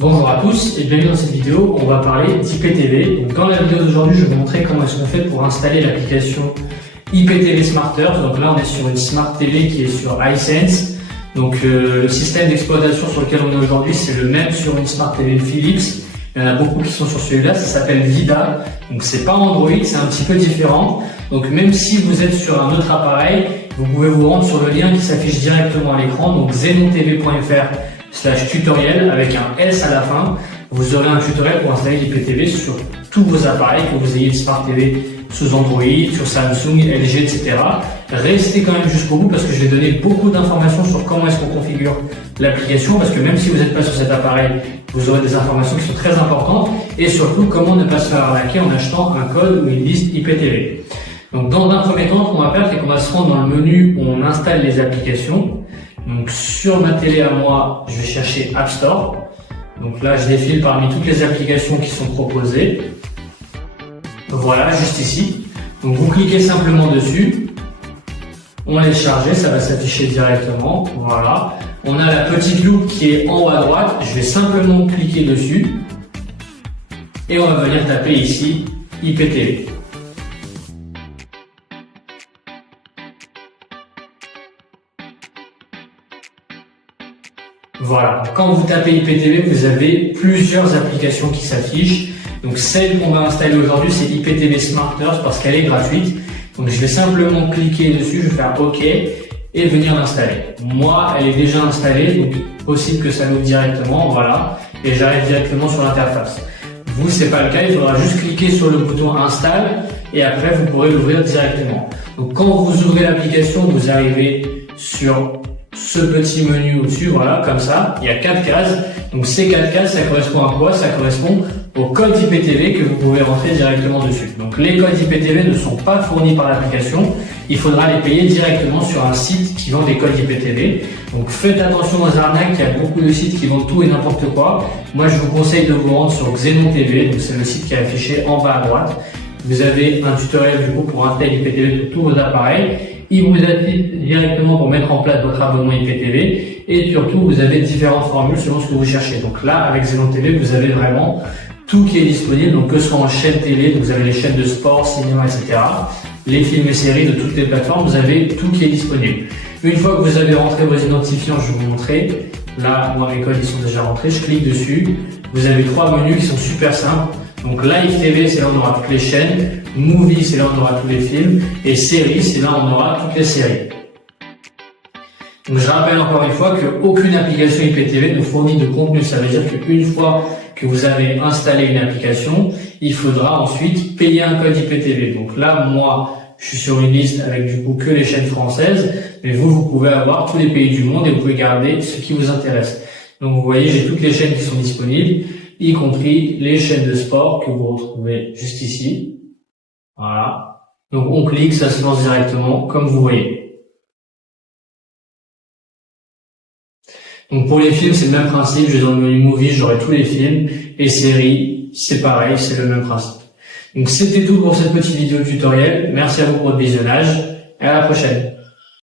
Bonjour à tous et bienvenue dans cette vidéo où on va parler d'IPTV. Donc dans la vidéo d'aujourd'hui, je vais vous montrer comment est-ce qu'on fait pour installer l'application IPTV Smarters. Donc là, on est sur une Smart TV qui est sur iSense. Donc le système d'exploitation sur lequel on est aujourd'hui, c'est le même sur une Smart TV Philips. Il y en a beaucoup qui sont sur celui-là, ça s'appelle Vida. Donc c'est pas Android, c'est un petit peu différent. Donc même si vous êtes sur un autre appareil, vous pouvez vous rendre sur le lien qui s'affiche directement à l'écran, donc xenontv.fr/tutoriel avec un S à la fin. Vous aurez un tutoriel pour installer l'IPTV sur tous vos appareils, que vous ayez une Smart TV sous Android, sur Samsung, LG, etc. Restez quand même jusqu'au bout parce que je vais donner beaucoup d'informations sur comment est-ce qu'on configure l'application, parce que même si vous n'êtes pas sur cet appareil, vous aurez des informations qui sont très importantes, et surtout comment ne pas se faire arnaquer en achetant un code ou une liste IPTV. Donc dans un premier temps, ce qu'on va faire, c'est qu'on va se rendre dans le menu où on installe les applications. Donc sur ma télé à moi, je vais chercher App Store. Donc là, je défile parmi toutes les applications qui sont proposées. Voilà, juste ici. Donc vous cliquez simplement dessus. On laisse charger, ça va s'afficher directement. Voilà. On a la petite loupe qui est en haut à droite. Je vais simplement cliquer dessus. Et on va venir taper ici IPTV. Voilà, quand vous tapez IPTV, vous avez plusieurs applications qui s'affichent. Donc celle qu'on va installer aujourd'hui, c'est IPTV Smarters parce qu'elle est gratuite. Donc je vais simplement cliquer dessus, je vais faire OK et venir l'installer. Moi, elle est déjà installée, donc possible que ça l'ouvre directement, voilà, et j'arrive directement sur l'interface. Vous, c'est pas le cas, il faudra juste cliquer sur le bouton Install et après vous pourrez l'ouvrir directement. Donc quand vous ouvrez l'application, vous arrivez sur ce petit menu au-dessus, voilà, comme ça, il y a 4 cases. Donc ces 4 cases, ça correspond à quoi? Ça correspond au code IPTV que vous pouvez rentrer directement dessus. Donc les codes IPTV ne sont pas fournis par l'application, il faudra les payer directement sur un site qui vend des codes IPTV. Donc faites attention aux arnaques, il y a beaucoup de sites qui vendent tout et n'importe quoi. Moi je vous conseille de vous rendre sur XenonTV, donc c'est le site qui est affiché en bas à droite. Vous avez un tutoriel du coup pour installer l'IPTV sur tous vos appareils. Il vous assiste directement pour mettre en place votre abonnement IPTV et surtout vous avez différentes formules selon ce que vous cherchez. Donc là avec XenonTV vous avez vraiment tout qui est disponible, donc que ce soit en chaîne télé, donc vous avez les chaînes de sport, cinéma, etc. Les films et séries de toutes les plateformes, vous avez tout qui est disponible. Une fois que vous avez rentré vos identifiants, je vais vous montrer. Là, moi mes codes ils sont déjà rentrés, je clique dessus. Vous avez 3 menus qui sont super simples. Donc Live TV, c'est là où on aura toutes les chaînes. Movie, c'est là où on aura tous les films. Et Séries, c'est là où on aura toutes les séries. Donc je rappelle encore une fois qu'aucune application IPTV ne fournit de contenu. Ça veut dire qu'une fois que vous avez installé une application, il faudra ensuite payer un code IPTV. Donc là, moi, je suis sur une liste avec du coup que les chaînes françaises. Mais vous pouvez avoir tous les pays du monde et vous pouvez garder ce qui vous intéresse. Donc vous voyez, j'ai toutes les chaînes qui sont disponibles, y compris les chaînes de sport que vous retrouvez juste ici. Voilà. Donc on clique, ça se lance directement, comme vous voyez. Donc pour les films, c'est le même principe. Je vais dans le menu Movie, j'aurai tous les films. Et séries, c'est pareil, c'est le même principe. Donc c'était tout pour cette petite vidéo tutoriel. Merci à vous pour votre visionnage. Et à la prochaine.